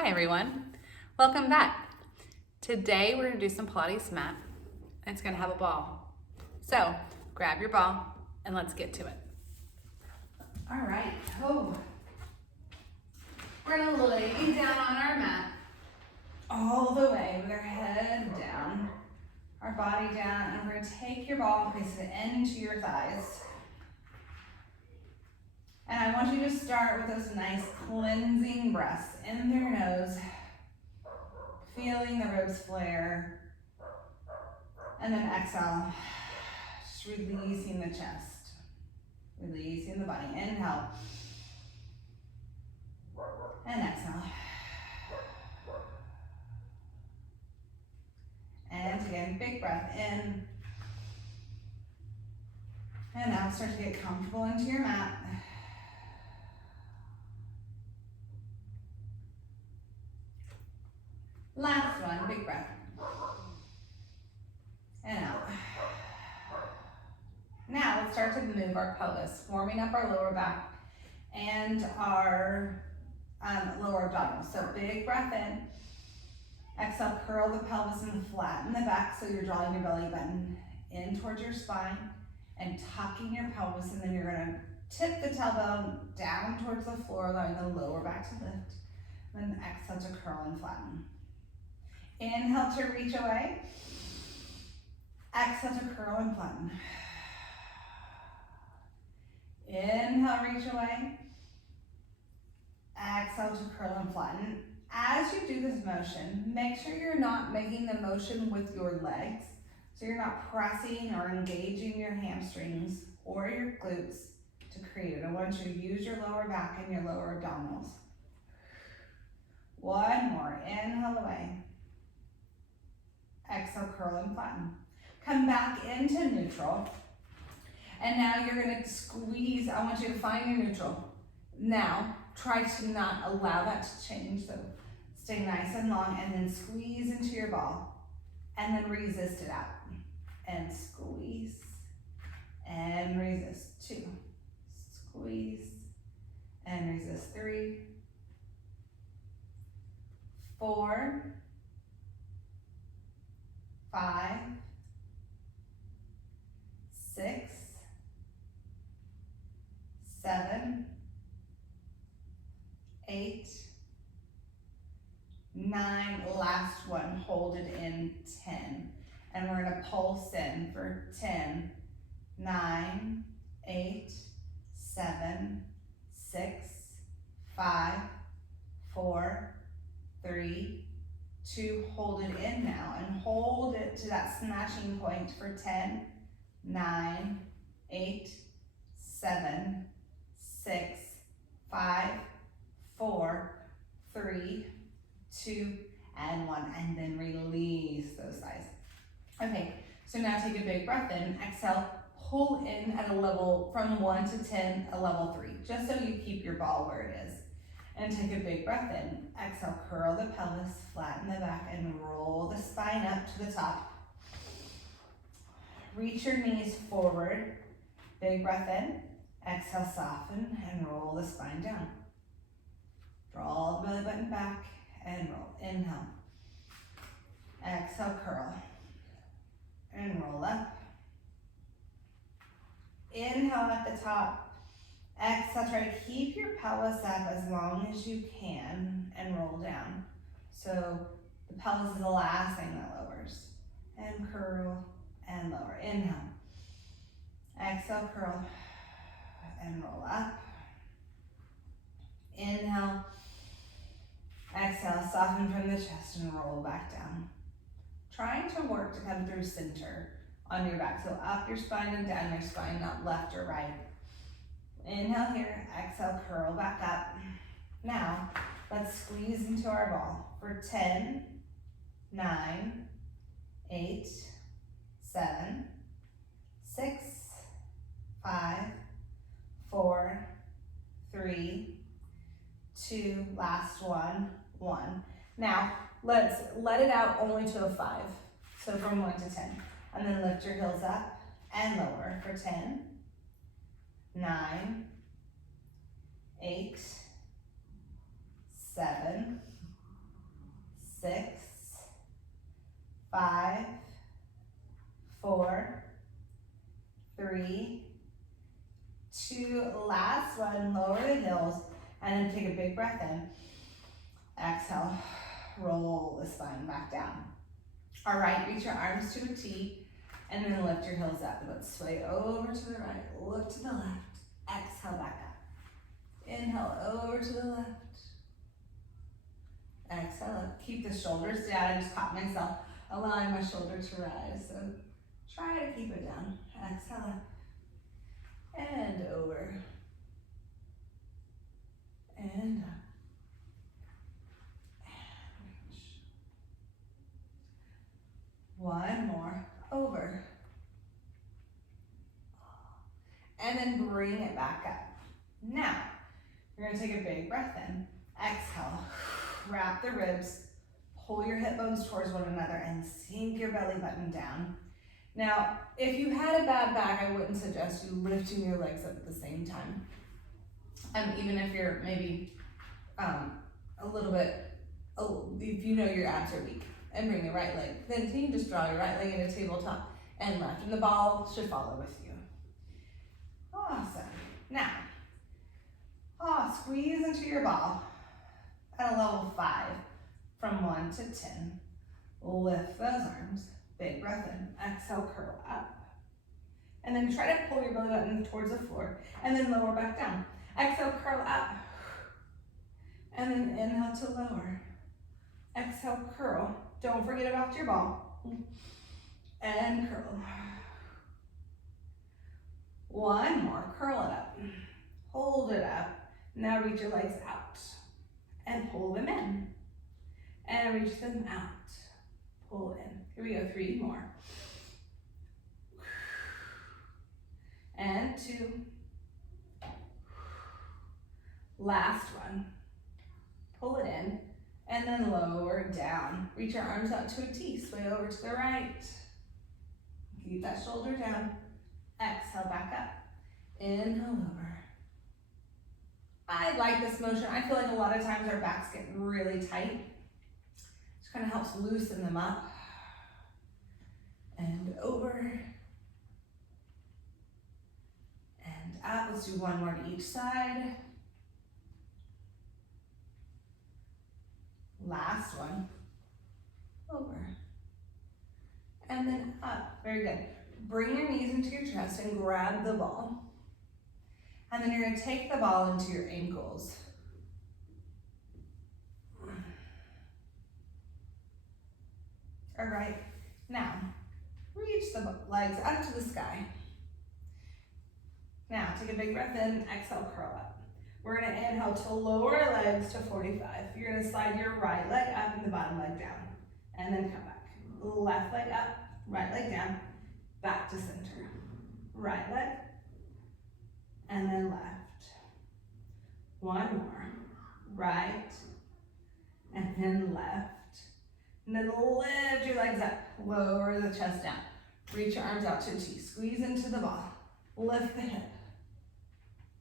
Hi everyone, welcome back. Today we're gonna do some Pilates mat and it's gonna have a ball. So grab your ball and let's get to it. All right, we're gonna lay down on our mat all the way with our head down, our body down, and we're gonna take your ball and place it into your thighs. And I want you to start with those nice cleansing breaths in through your nose, feeling the ribs flare, and then exhale, just releasing the chest, releasing the body. Inhale, and exhale. And again, big breath in. And now start to get comfortable into your mat. Last one, big breath. And out. Now let's start to move our pelvis, warming up our lower back and our lower abdominals. So big breath in. Exhale, curl the pelvis and flatten the back so you're drawing your belly button in towards your spine and tucking your pelvis, and then you're gonna tip the tailbone down towards the floor, allowing the lower back to lift. Then exhale to curl and flatten. Inhale to reach away. Exhale to curl and flatten. Inhale, reach away. Exhale to curl and flatten. As you do this motion, make sure you're not making the motion with your legs. So you're not pressing or engaging your hamstrings or your glutes to create it. I want you to use your lower back and your lower abdominals. One more, inhale away. Exhale, curl and flatten. Come back into neutral. And now you're gonna squeeze. I want you to find your neutral. Now, try to not allow that to change. So stay nice and long and then squeeze into your ball and then resist it out. And squeeze and resist. 2, squeeze and resist. 3, 4, 5, 6, 7, 8, 9, last one, hold it in 10. And we're gonna pulse in for 10, 9, 8, 7, 6, 5, 4, 3, 2, hold it in now and hold it to that snatching point for 10, 9, 8, 7, 6, 5, 4, 3, 2, and 1, and then release those thighs. Okay, so now take a big breath in, exhale, pull in at a level from 1 to 10, a level 3, just so you keep your ball where it is. And take a big breath in, exhale, curl the pelvis, flatten the back, and roll the spine up to the top. Reach your knees forward, big breath in, exhale, soften, and roll the spine down. Draw the belly button back and roll. Inhale. Exhale, curl. And roll up. Inhale at the top. Exhale, try to keep your pelvis up as long as you can and roll down. So the pelvis is the last thing that lowers. And curl and lower. Inhale. Exhale, curl and roll up. Inhale. Exhale, soften from the chest and roll back down. Trying to work to come through center on your back. So up your spine and down your spine, not left or right. Inhale here, exhale, curl back up. Now, let's squeeze into our ball for 10, 9, 8, 7, 6, 5, 4, 3, 2, last one, 1. Now, let's let it out only to a 5. So from 1 to 10. And then lift your heels up and lower for 10, 9, 8, 7, And then take a big breath in. Exhale, roll the spine back down. All right, reach your arms to a T, and then lift your heels up. Let's sway over to the right, look to the left. Exhale, back up. Inhale, over to the left. Exhale up. Keep the shoulders down. I just caught myself allowing my shoulder to rise, so try to keep it down. Exhale up. And over. And up. And reach. One more. Over. And then bring it back up. Now, you're gonna take a big breath in. Exhale. Wrap the ribs. Pull your hip bones towards one another and sink your belly button down. Now, if you had a bad back, I wouldn't suggest you lifting your legs up at the same time. Even if you're maybe a little bit, if you know your abs are weak, and bring your right leg. Then you can just draw your right leg into tabletop and left, and the ball should follow with you. Awesome. Now, squeeze into your ball at a level 5 from 1 to 10. Lift those arms. Big breath in. Exhale, curl up. And then try to pull your belly button towards the floor and then lower back down. Exhale, curl up. And then inhale to lower. Exhale, curl. Don't forget about your ball. And curl. One more, curl it up. Hold it up. Now reach your legs out and pull them in. And reach them out. Pull in. Here we go, 3 more. And 2. Last one. Pull it in and then lower down. Reach your arms out to a T. Sway over to the right. Keep that shoulder down. Exhale, back up. Inhale, over. I like this motion. I feel like a lot of times our backs get really tight. Just kind of helps loosen them up. And over. And up. Let's do one more to each side. Last one. Over. And then up. Very good. Bring your knees into your chest and grab the ball. And then you're going to take the ball into your ankles. All right. Now, reach the legs up to the sky. Now, take a big breath in. Exhale, curl up. We're going to inhale to lower legs to 45. You're going to slide your right leg up and the bottom leg down. And then come back. Left leg up, right leg down, back to center. Right leg, and then left. One more. Right, and then left. And then lift your legs up. Lower the chest down. Reach your arms out to a T. Squeeze into the ball. Lift the hip.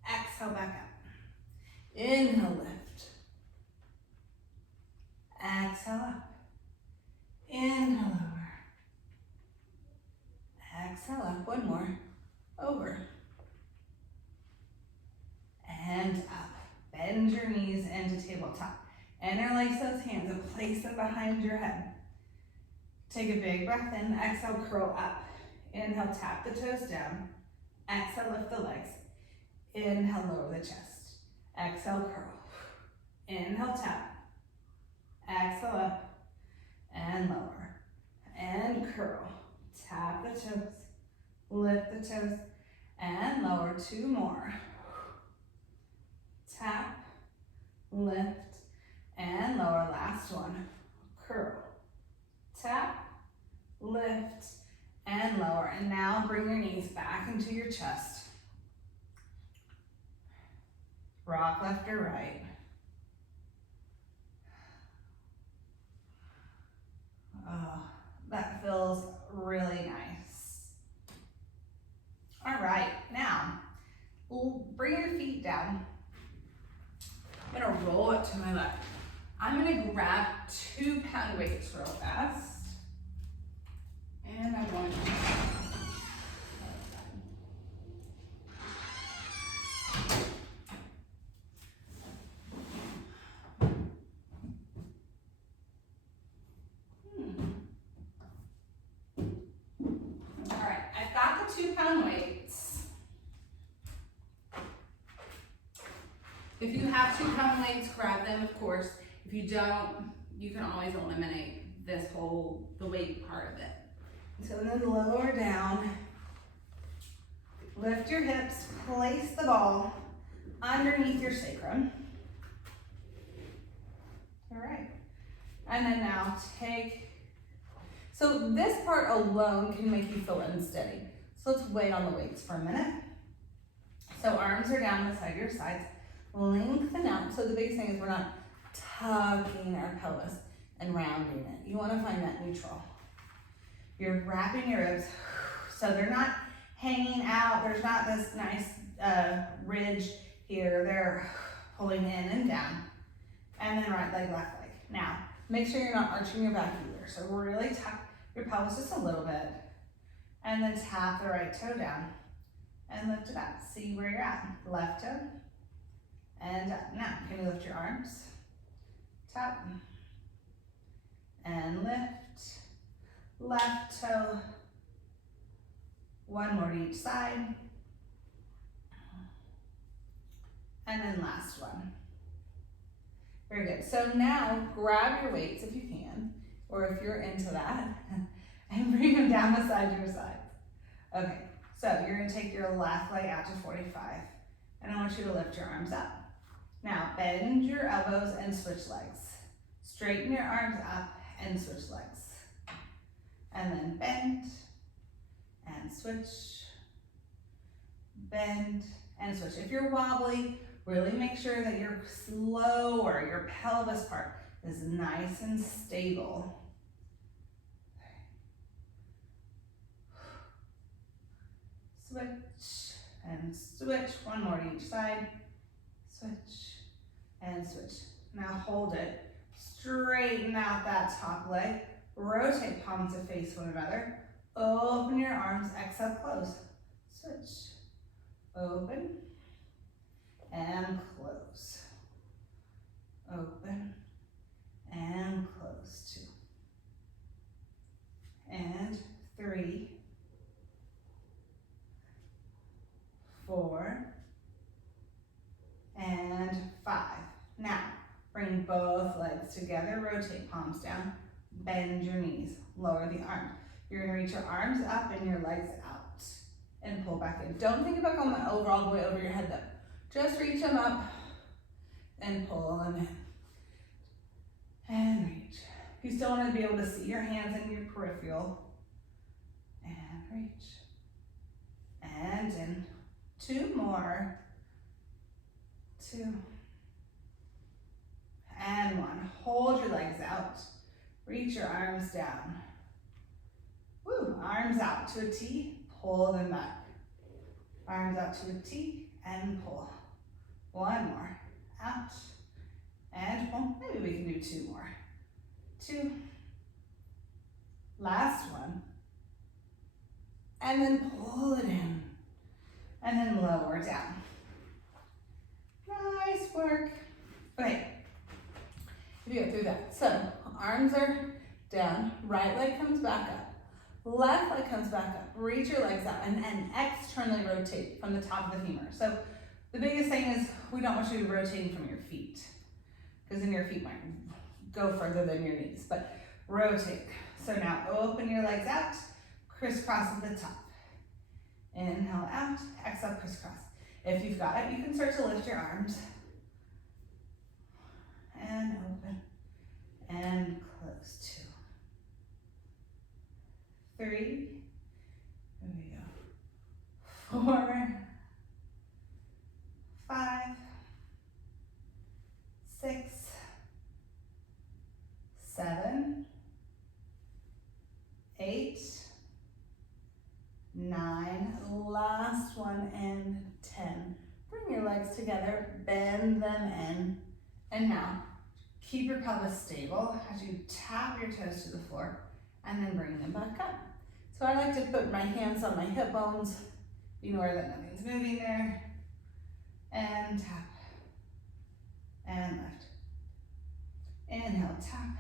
Exhale, back up. Inhale, lift. Exhale, up. Inhale, over. Exhale, up. One more. Over. And up. Bend your knees into tabletop. Interlace those hands and place them behind your head. Take a big breath in. Exhale, curl up. Inhale, tap the toes down. Exhale, lift the legs. Inhale, lower the chest. Exhale, curl. Inhale, tap. Exhale, up. And lower. And curl. Tap the toes. Lift the toes. And lower. 2 more. Tap. Lift. And lower. Last one. Curl. Tap. Lift. And lower. And now bring your knees back into your chest. Rock left or right. Oh, that feels really nice. All right, now bring your feet down. I'm gonna roll it to my left. I'm gonna grab 2-pound weights real fast. And I'm going to 2-pound weights. If you have 2-pound weights, grab them, of course. If you don't, you can always eliminate the weight part of it. So then lower down, lift your hips, place the ball underneath your sacrum. All right, and then now so this part alone can make you feel unsteady. So let's wait on the weights for a minute. So arms are down beside your sides, lengthen out. So the biggest thing is we're not tucking our pelvis and rounding it. You want to find that neutral. You're wrapping your ribs so they're not hanging out. There's not this nice ridge here. They're pulling in and down. And then right leg, left leg. Now, make sure you're not arching your back either. So really tuck your pelvis just a little bit. And then tap the right toe down and lift it up. See where you're at. Left toe and up. Now, can you lift your arms? Tap and lift. Left toe. One more to each side. And then last one. Very good. So now grab your weights if you can, or if you're into that, and bring them down beside your sides. Okay, so you're gonna take your left leg out to 45, and I want you to lift your arms up. Now bend your elbows and switch legs. Straighten your arms up and switch legs. And then bend and switch, bend and switch. If you're wobbly, really make sure that you're slower, your pelvis part is nice and stable. Switch and switch, one more to each side. Switch and switch. Now hold it, straighten out that top leg, rotate palms to face one another, open your arms, exhale, close. Switch, open, and close. Open and close. 2 and 3, 4 and 5. Now bring both legs together, rotate palms down, bend your knees, lower the arms. You're going to reach your arms up and your legs out and pull back in. Don't think about going all the way over your head though. Just reach them up and pull them in. And reach. You still want to be able to see your hands in your peripheral. And reach. And in. 2 more. 2. And 1. Hold your legs out. Reach your arms down. Woo, arms out to a T, pull them back. Arms out to a T and pull. 1 more, out and pull. Maybe we can do 2 more. 2, last one. And then pull it in. And then lower down. Nice work. Okay, if you get through that. So, arms are down, right leg comes back up. Left leg comes back up, reach your legs out, and externally rotate from the top of the femur. So the biggest thing is we don't want you rotating from your feet, because then your feet might go further than your knees, but rotate. So now open your legs out, crisscross at the top. Inhale out, exhale, crisscross. If you've got it, you can start to lift your arms. And open, and close. 2, 3, here we go, 4, 5, 6, 7, 8, 9, last one, and 10. Bring your legs together, bend them in, and now keep your pelvis stable as you tap your toes to the floor and then bring them back up. So I like to put my hands on my hip bones, you know where that nothing's moving there, and tap, and lift. Inhale, tap,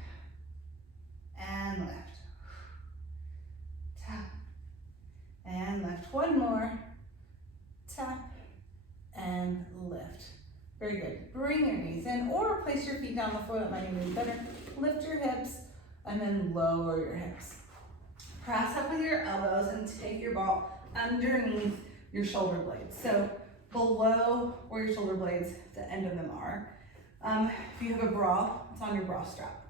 and lift. Tap, and lift. 1 more. place your feet down the floor, that might even be better. Lift your hips and then lower your hips. Press up with your elbows and take your ball underneath your shoulder blades. So below where your shoulder blades, the end of them are. If you have a bra, it's on your bra strap.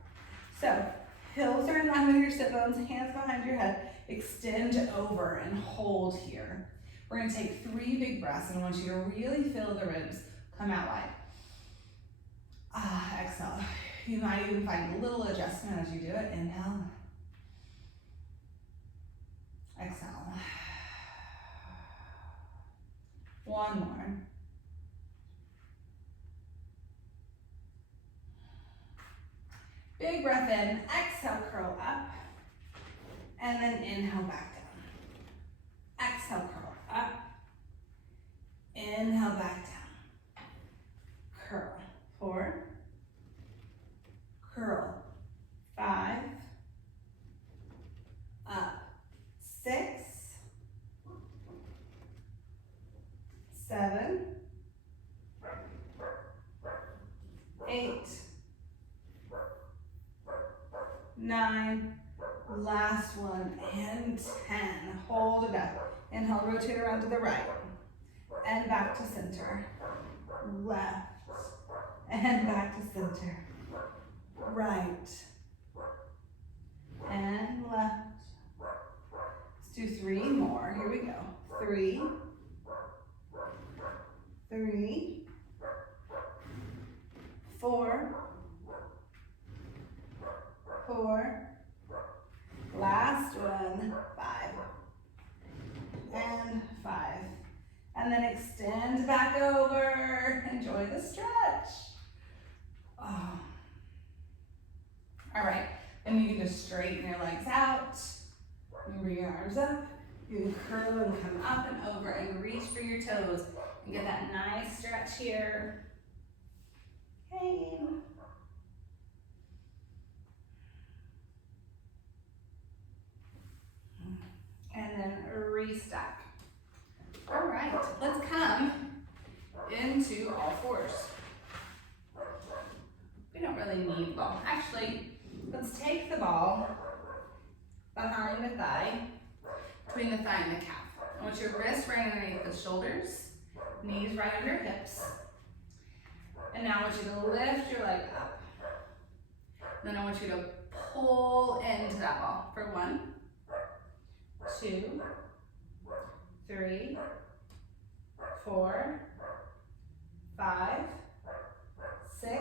So heels are in line with your sit bones, hands behind your head, extend over and hold here. We're gonna take 3 big breaths, and I want you to really feel the ribs come out wide. Exhale. You might even find a little adjustment as you do it. Inhale. Exhale. One more. Big breath in, exhale, curl up, and then inhale back down. Exhale, curl up, inhale back down. Curl. 4, curl. 5, up. 6, 7, 8, 9, last one, and 10. Hold it up. Inhale, rotate around to the right, and back to center. Left, and back to center. Right, and left. Let's do 3 more. Here we go. 3, 3, 4, 4, last one, 5, and 5. And then extend back over. Enjoy the stretch. Oh. All right, and you can just straighten your legs out. You bring your arms up. You can curl and come up and over and reach for your toes and get that nice stretch here. Okay. And then restack. All right, let's come into all fours. We don't really need the ball. Actually, let's take the ball behind the thigh, between the thigh and the calf. I want your wrists right underneath the shoulders, knees right under hips. And now I want you to lift your leg up. Then I want you to pull into that ball for 1, 2, 3, 4, 5, 6,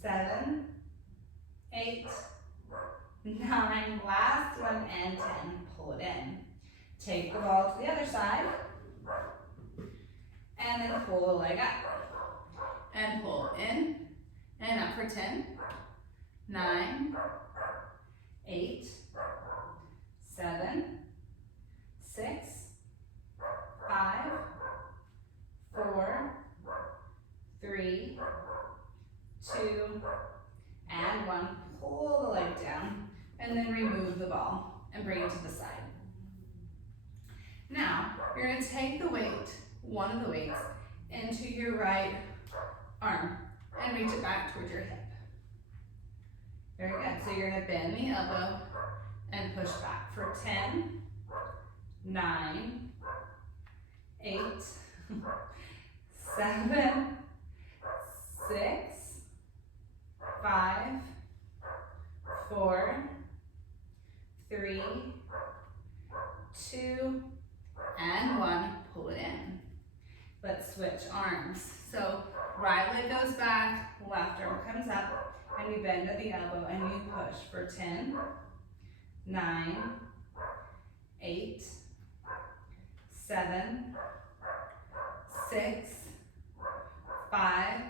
7, 8, 9, last one, and 10. Pull it in. Take the ball to the other side, and then pull the leg up. And pull in, and up for 10, 9, 8, 7, 6, 5, 4, 3, 2, and 1. Pull the leg down, and then remove the ball and bring it to the side. Now, you're going to take the weight, one of the weights, into your right arm and reach it back towards your hip. Very good. So you're going to bend the elbow and push back for 10, 9, 8, 7, 6, 5, 4, 3, 2, and 1. Pull it in. Let's switch arms. So right leg goes back, left arm comes up, and you bend at the elbow and you push for 10, 9, 8, 7, 6, 5,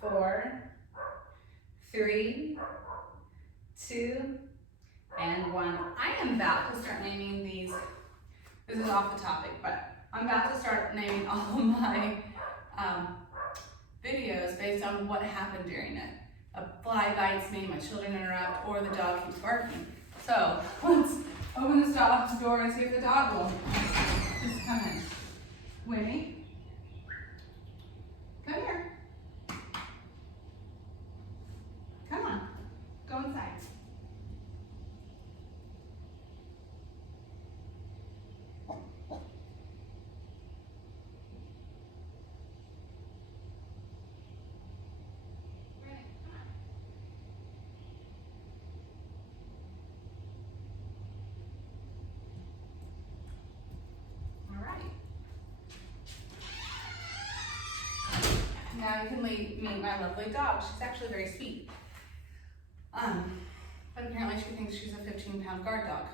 4, 3, 2, and 1. I am about to start naming these. This is off the topic, but I'm about to start naming all of my videos based on what happened during it. A fly bites me, my children interrupt, or the dog keeps barking. So let's open the door and see if the dog will just come in. Winnie, come here. Now you can meet my lovely dog. She's actually very sweet. But apparently she thinks she's a 15-pound guard dog.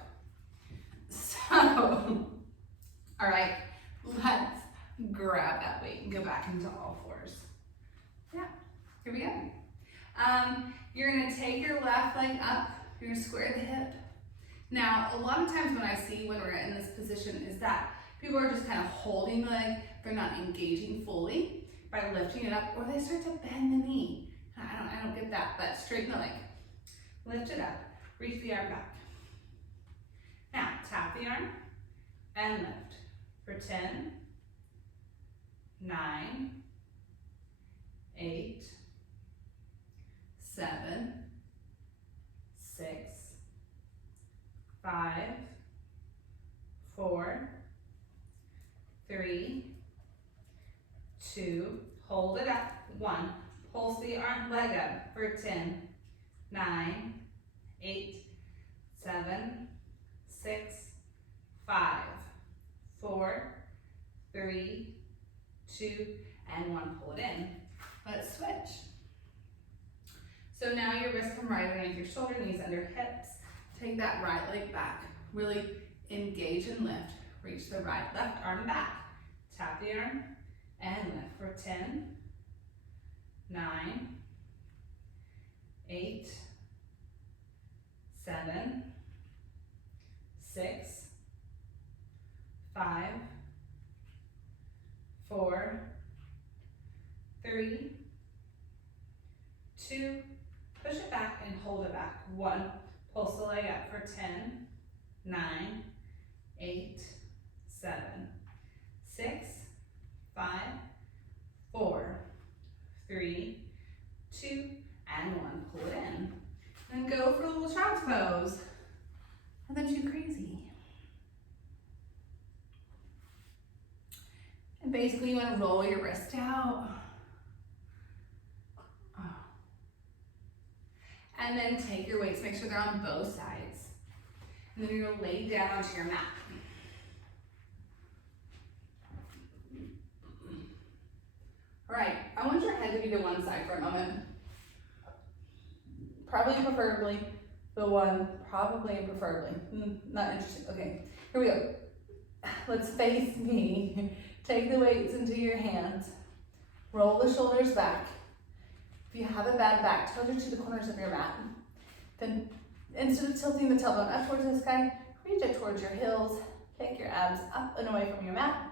So, all right, let's grab that weight and go back into all fours. Yeah, here we go. You're gonna take your left leg up, you're gonna square the hip. Now, a lot of times when I see when we're in this position is that people are just kind of holding the leg, they're not engaging fully by lifting it up, or they start to bend the knee. I don't get that, but straighten the leg. Lift it up, reach the arm back. Now, tap the arm and lift for 10, 9, 8, 7, 6, 5, 4, 3, 2, hold it up, 1, pulse the arm, leg up for 10, 9, 8, 7, 6, 5, 4, 3, 2, and 1, pull it in. Let's switch. So now your wrists come right underneath your shoulder, knees under hips. Take that right leg back. Really engage and lift. Reach the left arm back. Tap the arm and lift for 10, 9, 8, 7, 6, 5, 4, 3, 2, push it back and hold it back. 1, pulse the leg up for 10, 9, 8, 7, 6, 5, 4, 3, 2, and 1. Pull it in. And go for a little child's pose. Nothing too crazy. And basically you want to roll your wrist out. And then take your weights, make sure they're on both sides. And then you're gonna lay down onto your mat. All right, I want your head to be to one side for a moment. Preferably, not interested. Okay, here we go. Let's face me. Take the weights into your hands. Roll the shoulders back. If you have a bad back, toes are to the corners of your mat. Then instead of tilting the tailbone up towards the sky, reach it towards your heels. Kick your abs up and away from your mat.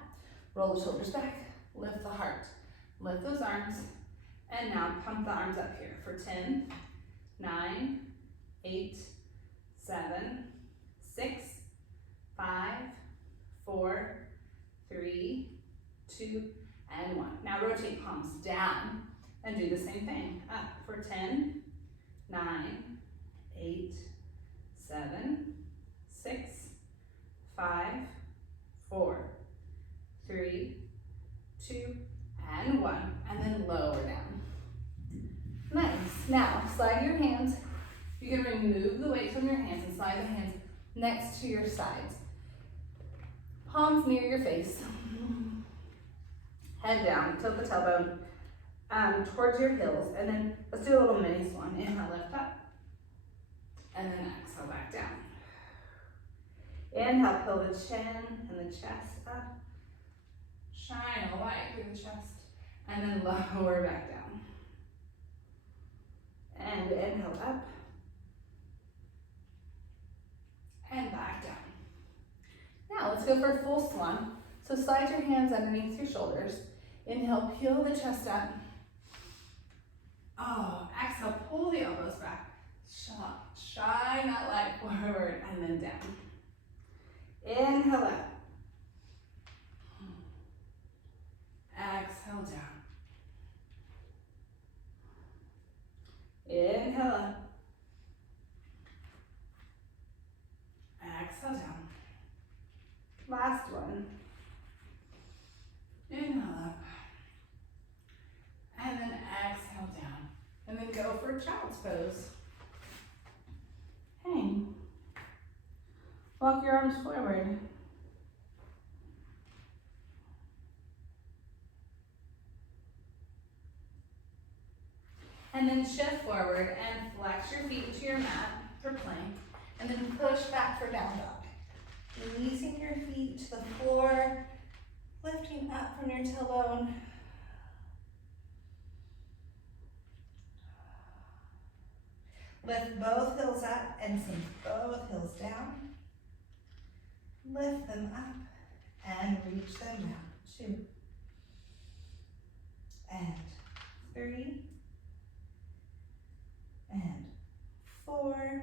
Roll the shoulders back. Lift the heart. Lift those arms. And now pump the arms up here for 10, 9, 8, 7, 6, 5, 4, 3, 2, and 1. Now rotate palms down and do the same thing. Up for 10, 9, 8, 7, 6, 5, 4, 3, 2, and 1. And then lower down. Nice. Now slide your hands. You can remove the weight from your hands and slide the hands next to your sides. Palms near your face. Head down, tilt the tailbone towards your heels, and then let's do a little mini swan. Inhale, lift up, and then exhale back down. Inhale, pull the chin and the chest up. Shine a light through the chest, and then lower back down. And inhale up, and back down. Now let's go for a full swan. So slide your hands underneath your shoulders. Inhale, peel the chest up. Oh, exhale, pull the elbows back. Shine that light forward and then down. Inhale up. Exhale down. Inhale up. Exhale down. Last one. Inhale up. And then exhale down. And then go for child's pose. Hang. Walk your arms forward. And then shift forward and flex your feet to your mat for plank. And then push back for down dog. Releasing your feet to the floor, lifting up from your tailbone. Lift both heels up and sink both heels down. Lift them up and reach them down. 2 and 3 and 4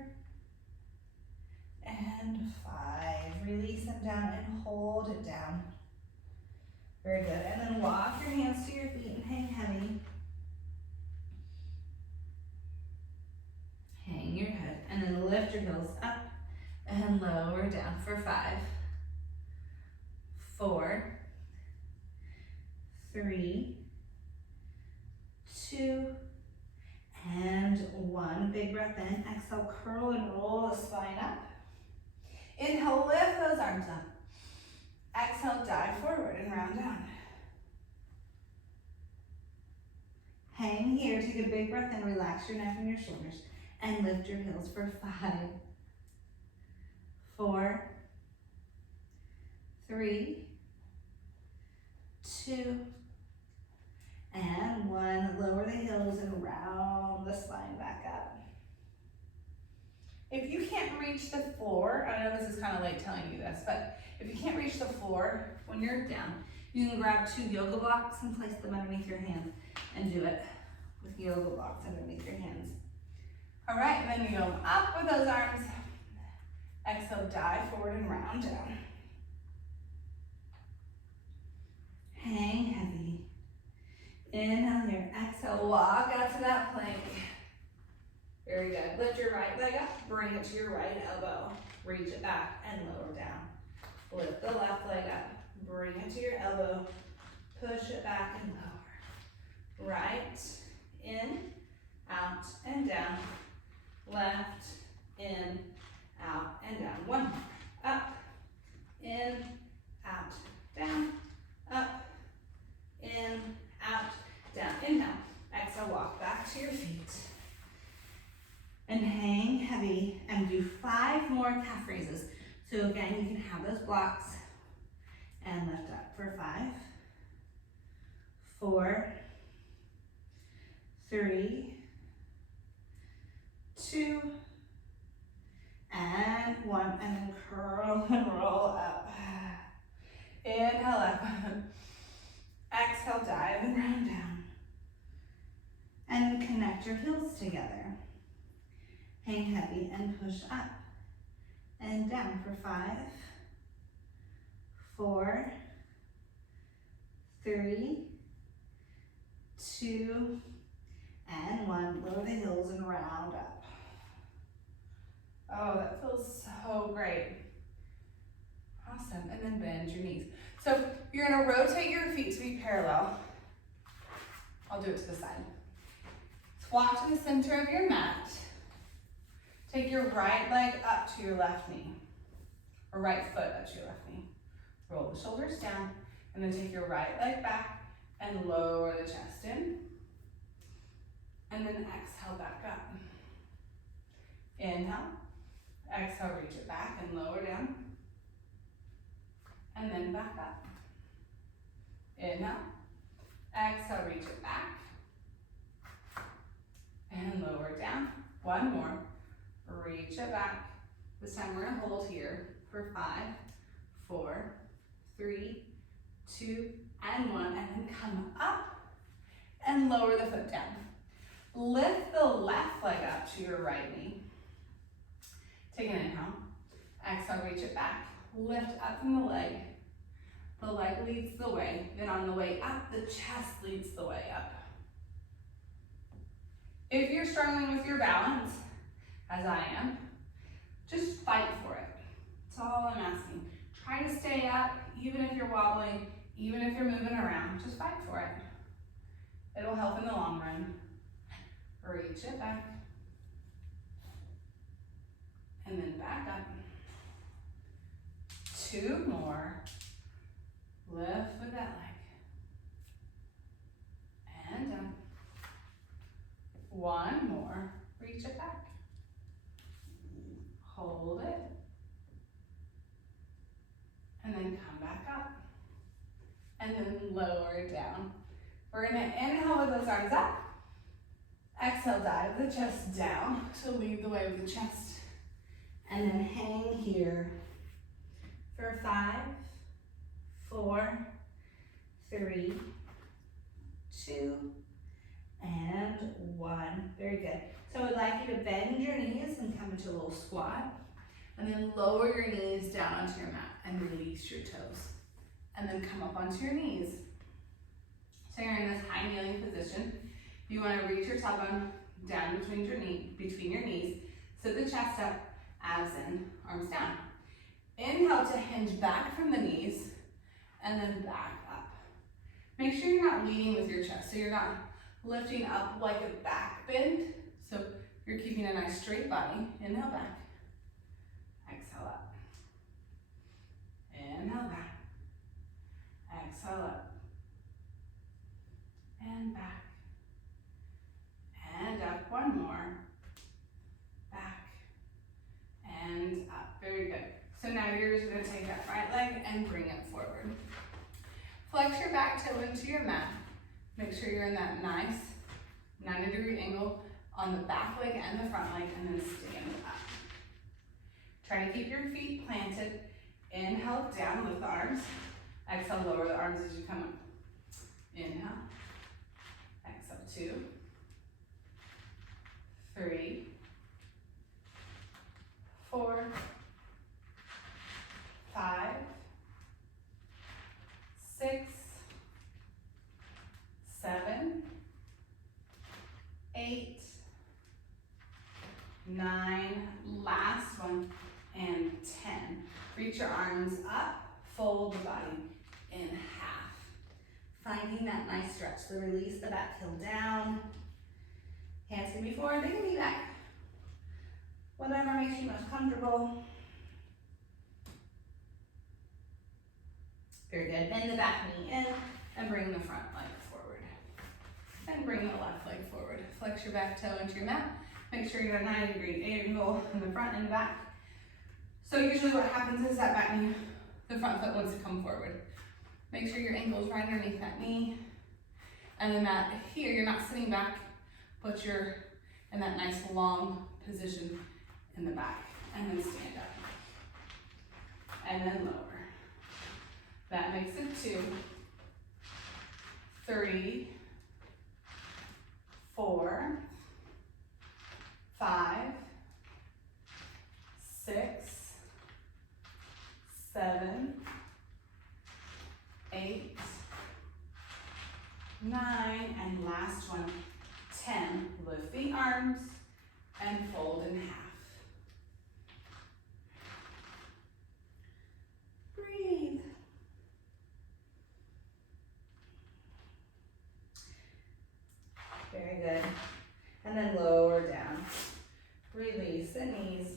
and 5. Release them down and hold it down. Very good. And then walk your hands to your feet and hang heavy. Hang your head and then lift your heels up and lower down for 5, 4, 3, 2, and 1. Big breath in. Exhale, curl and roll the spine up. Inhale, lift those arms up. Exhale, dive forward and round down. Hang here, take a big breath in, relax your neck and your shoulders, and lift your heels for 5, 4, 3, 2, and 1. Lower the heels and round the spine back up. If you can't reach the floor, I know this is kind of late telling you this, but if you can't reach the floor when you're down, you can grab 2 yoga blocks and place them underneath your hands and do it with yoga blocks underneath your hands. All right, and then you go up with those arms. Exhale, dive forward and round down. Hang heavy. Inhale here. Exhale, walk out to that plank. Very good. Lift your right leg up, bring it to your right elbow. Reach it back and lower down. Lift the left leg up, bring it to your elbow. Push it back and lower. Right, in, out, and down. Left, in, out, and down. 1 more. Up, in, out, down, up, in, out, down. Inhale. Exhale, walk back to your feet. And hang heavy and do 5 more calf raises. So again, you can have those blocks and lift up for 5, 4, 3, 2, and 1, and then curl and roll up. Inhale up. Exhale, dive and round down. And connect your heels together. Hang heavy and push up and down for 5, 4, 3, 2, and 1. Lower the heels and round up. Oh, that feels so great. Awesome. And then bend your knees. So you're going to rotate your feet to be parallel. I'll do it to the side. Squat to the center of your mat. Take your right leg up to your left knee, or right foot up to your left knee. Roll the shoulders down, and then take your right leg back and lower the chest in. And then exhale back up. Inhale, exhale, reach it back and lower down. And then back up. Inhale, exhale, reach it back. And lower down. 1 more. Reach it back. This time we're going to hold here for 5, 4, 3, 2, and 1. And then come up and lower the foot down. Lift the left leg up to your right knee. Take an inhale. Exhale, reach it back. Lift up from the leg. The leg leads the way. Then on the way up, the chest leads the way up. If you're struggling with your balance, as I am, just fight for it. That's all I'm asking. Try to stay up, even if you're wobbling, even if you're moving around. Just fight for it. It'll help in the long run. Reach it back. And then back up. 2 more. Lift with that leg. And down. One more, reach it back. Hold it. And then come back up. And then lower it down. We're gonna inhale with those arms up. Exhale, dive the chest down to lead the way with the chest. And then hang here for 5, 4, 3, 2, and 1. Very good. So I'd like you to bend your knees and come into a little squat. And then lower your knees down onto your mat and release your toes. And then come up onto your knees. So you're in this high kneeling position. You want to reach your tailbone down between your knees. Sit the chest up, abs in, arms down. Inhale to hinge back from the knees and then back up. Make sure you're not leading with your chest. So you're not lifting up like a back bend. So you're keeping a nice straight body. Inhale back. Exhale up. Inhale back. Exhale up. And back. And up. One more. Back. And up. Very good. So now you're just going to take that right leg and bring it forward. Flex your back toe into your mat. Make sure you're in that nice 90-degree angle on the back leg and the front leg, and then stand up. Try to keep your feet planted. Inhale, down, lift the arms. Exhale, lower the arms as you come up. Inhale. Exhale, 2, 3, 4, 5, 6, 7, 8, 9, last one, and 10. Reach your arms up, fold the body in half. Finding that nice stretch, so release the back heel down. Hands can be forward, they can be back. Whatever makes you most comfortable. Very good, bend the back knee in and bring the front leg forward. And bring the left leg forward. Flex your back toe into your mat. Make sure you're at a 90-degree angle in the front and the back. So usually what happens is that back knee, the front foot wants to come forward. Make sure your ankle is right underneath that knee. And then that here, you're not sitting back, but you're in that nice long position in the back. And then stand up. And then lower. That makes it 2, 3, 4, 5, 6, 7, 8, 9, and last one, 10. Lift the arms and fold in half. Breathe. Very good. And then lower down. Release the knees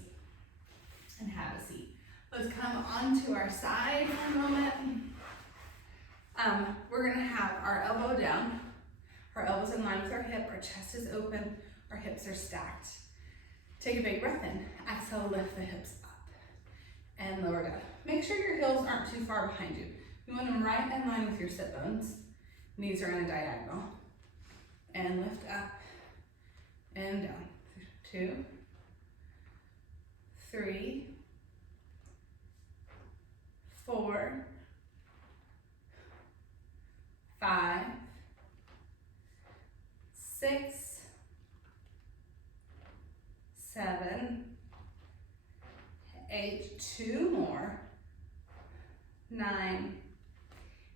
and have a seat. Let's come onto our side for a moment. We're gonna have our elbow down, our elbows in line with our hip, our chest is open, our hips are stacked. Take a big breath in. Exhale, lift the hips up and lower down. Make sure your heels aren't too far behind you. You want them right in line with your sit bones. Knees are in a diagonal. And lift up and down. 2, 3, 4, 5, 6, 7, 8, 2 more, 9,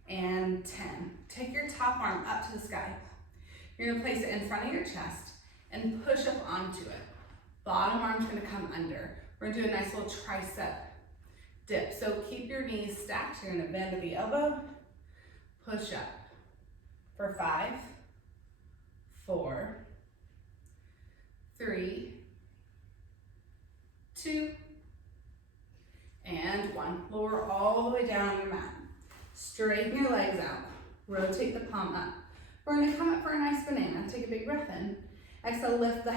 and 10. Take your top arm up to the sky. You're gonna place it in front of your chest and push up onto it. Bottom arm's gonna come under. We're gonna do a nice little tricep dip. So keep your knees stacked. You're gonna bend at the elbow, push up for 5, 4, 3, 2, and 1. Lower all the way down your mat. Straighten your legs out. Rotate the palm up. We're gonna come up for a nice banana. Take a big breath in Exhale, lift the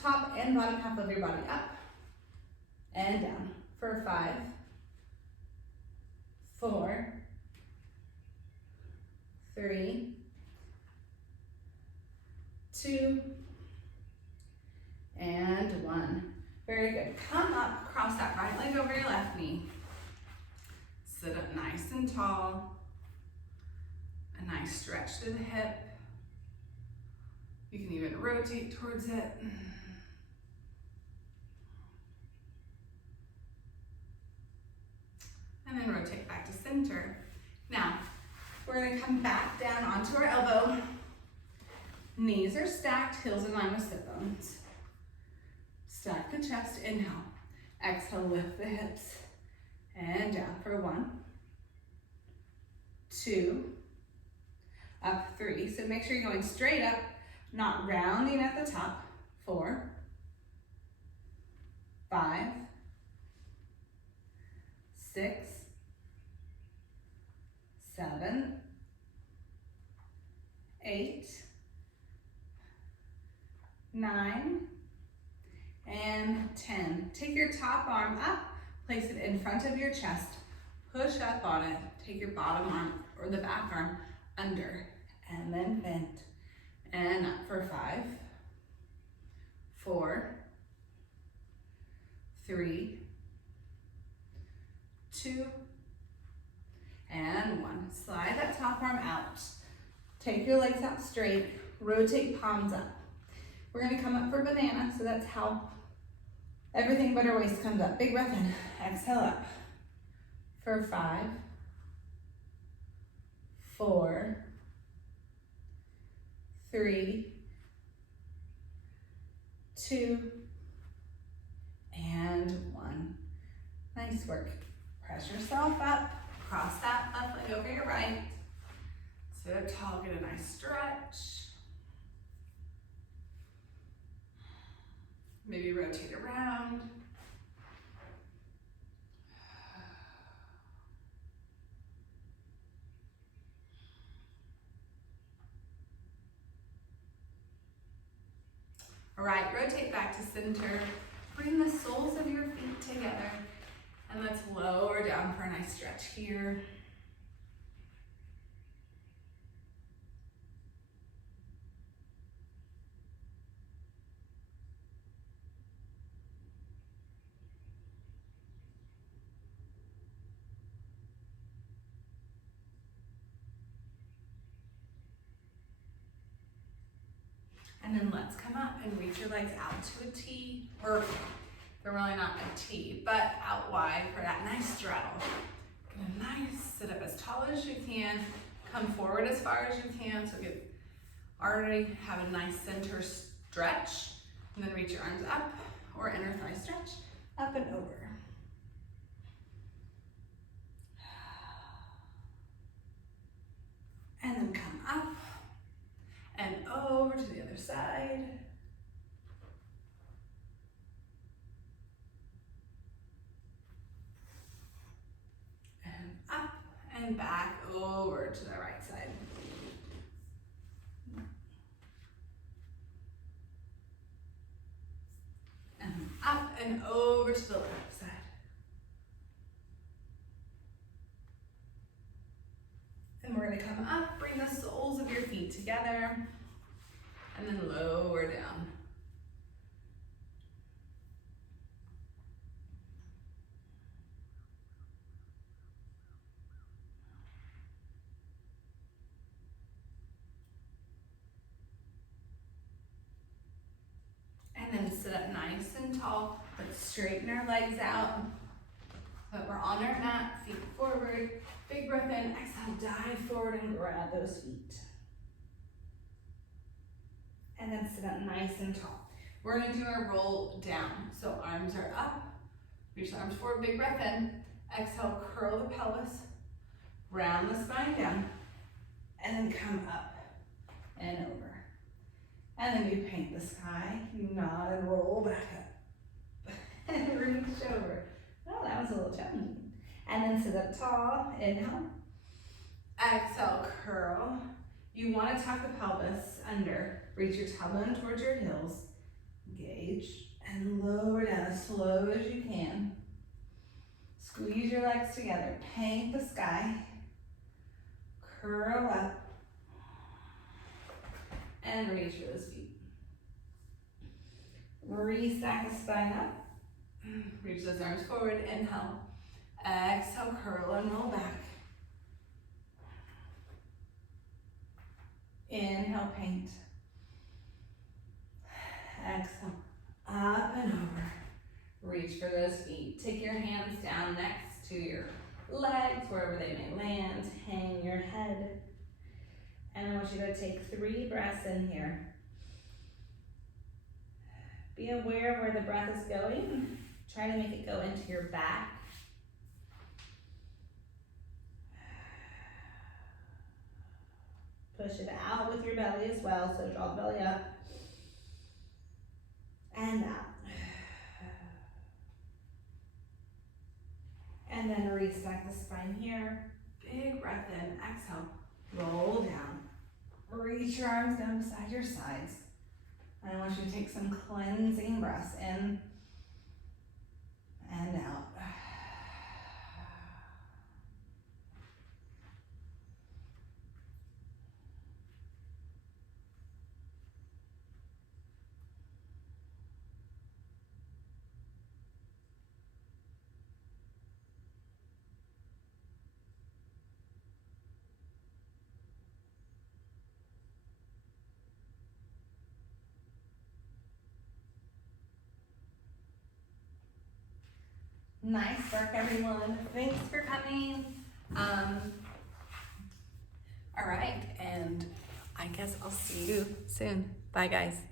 top and bottom half of your body up and down for 5, 4, 3, 2, and 1. Very good. Come up, cross that right leg over your left knee. Sit up nice and tall. A nice stretch through the hip. You can even rotate towards it. And then rotate back to center. Now, we're gonna come back down onto our elbow. Knees are stacked, heels in line with sit bones. Stack the chest, inhale. Exhale, lift the hips. And down for 1, 2, up 3. So make sure you're going straight up, not rounding at the top. 4, 5, 6, 7, 8, 9, and 10. Take your top arm up, place it in front of your chest, push up on it, take your bottom arm or the back arm under, and then bend. And up for 5, 4, 3, 2, and 1. Slide that top arm out. Take your legs out straight, rotate palms up. We're gonna come up for banana, so that's how everything but our waist comes up. Big breath in, exhale up. For 5, 4, 3, 2, and 1. Nice work. Press yourself up, cross that left leg over your right. Sit up tall, get a nice stretch. Maybe rotate around. All right, rotate back to center. Bring the soles of your feet together. And let's lower down for a nice stretch here. And then let's come up and reach your legs out to a T, or they're really not a T, but out wide for that nice straddle. Get a nice sit up as tall as you can, come forward as far as you can, so you already have a nice center stretch, and then reach your arms up, or inner thigh stretch, up and over. And then come up, and over to the other side. And up and back over to the right side. And up and over to the left side. And we're gonna come up, bring the soles of your feet together, and then lower down. And then sit up nice and tall. Let's straighten our legs out. So that we're on our mat, feet forward. Big breath in, exhale, dive forward and grab those feet. And then sit up nice and tall. We're gonna do our roll down. So arms are up, reach the arms forward, big breath in. Exhale, curl the pelvis, round the spine down, and then come up and over. And then you paint the sky, you nod and roll back up. And reach over. Oh, that was a little challenging. And then sit up tall, inhale. Exhale, curl. You want to tuck the pelvis under. Reach your tailbone towards your heels. Engage and lower down as slow as you can. Squeeze your legs together. Paint the sky. Curl up. And reach for those feet. Restack the spine up. Reach those arms forward. Inhale. Exhale, curl and roll back. Inhale, paint. Exhale, up and over. Reach for those feet. Take your hands down next to your legs, wherever they may land. Hang your head. And I want you to take 3 breaths in here. Be aware of where the breath is going. Try to make it go into your back. Push it out with your belly as well, so draw the belly up. And out. And then restack the spine here. Big breath in, exhale. Roll down. Reach your arms down beside your sides. And I want you to take some cleansing breaths in and out. Nice work, everyone. Thanks for coming. All right, and I guess I'll see you soon. Bye, guys.